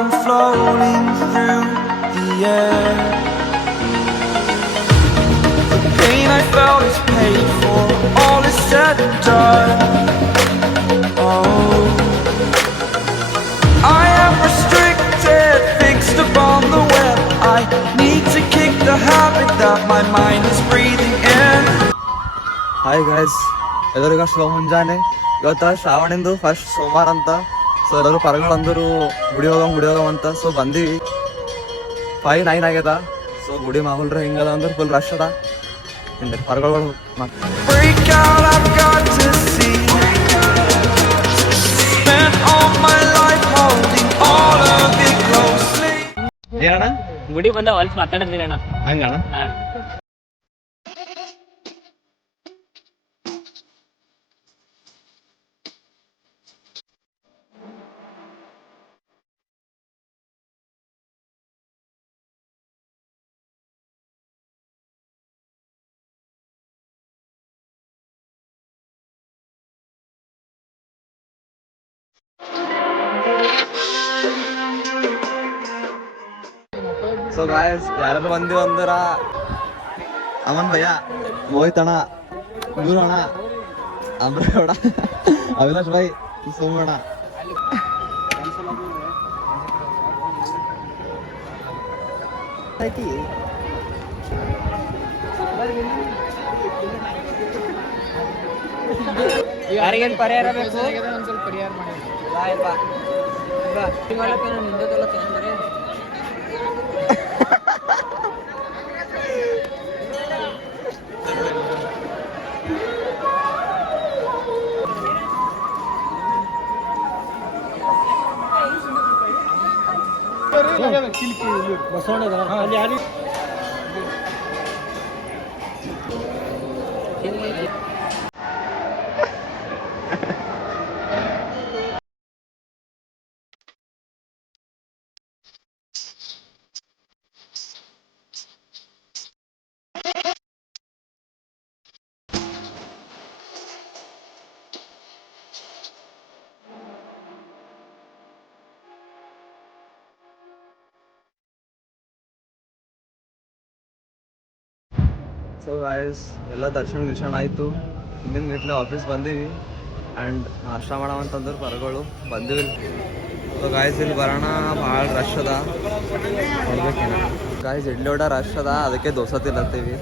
I'm floating through the air. The pain I felt is paid for, all is said and done. Oh, I am restricted, fixed upon the web. I need to kick the habit that my mind is breathing in. Hi guys, ಎಲ್ಲರಿಗೂ ಶುಭ ಮುಂಜಾನೆ. ಇವತ್ತು ಶ್ರಾವಣಿಂದು first ಸೋಮವಾರ ಅಂತ. So ಎಲ್ಲರೂ ಪರಗಳಂದರು ಗುಡಿ ಹೋಗಮ್ ಅಂತ. So ಬಂದೀವಿ, 5-9 ಆಗ್ಯದ. ಸೊ ಗುಡಿ ಮಾಮೂಲ್ರ ಹಿಂಗದ ಅಂದ್ರೆ ಫುಲ್ ರಶ್ ಅದ. ಪರಗಳು Break out, I've got to see. Spent all my life holding all of it closely. ಏನಣ್ಣ ಗುಡಿ ಬಂದ ಹೊಲ್ಸ್ ಮಾತಾಡಿದ್ರಿ ಅಣ್ಣ. ಹಂಗಣ್ಣ. ಸೊ ಗಾಯಸ್, ಯಾರು ಬಂದಿವ್ ಅಂದ್ರ ಅಮನ್ ಭಯ್ಯ, ಮೋಹಿತ್ ಅಣ್ಣ, ಗುರು ಅಣ್ಣ, ಅಮ್ರೇಗೌಡ, ಅವಿನಾಶ್ ಭಾಯ್, ಸೋಮಣ್ಣ. ಯಾರಿಗೇನು ಪರಿಹಾರ ಬೇಕು ಒಂದು ಸ್ವಲ್ಪ ಪರಿಹಾರ ಮಾಡಿ. ಬಸವಣ್ಣ ಅಲ್ಲಿ ಯಾರು ಸೊ ಗಾಯಸ್, ಎಲ್ಲ ದರ್ಶನ ಆಯಿತು. ಹಿಂದಿನ ಗಂಟಲೆ ಆಫೀಸ್ ಬಂದೀವಿ ಆ್ಯಂಡ್ ನಾಷ್ಟ ಮಾಡವಂತಂದ್ರೆ ಪರಗಳು ಬಂದೀವಿ. ಸೊ ಗಾಯಸ್, ಇಲ್ಲಿ ಬರೋಣ ಭಾಳ ರಶ್ ಅದ. ಗಾಯಸ್, ಇಡ್ಲಿ ವಡ ರಶ್ ಅದ, ಅದಕ್ಕೆ ದೋಸೆ ತಿನ್ನತ್ತೀವಿ.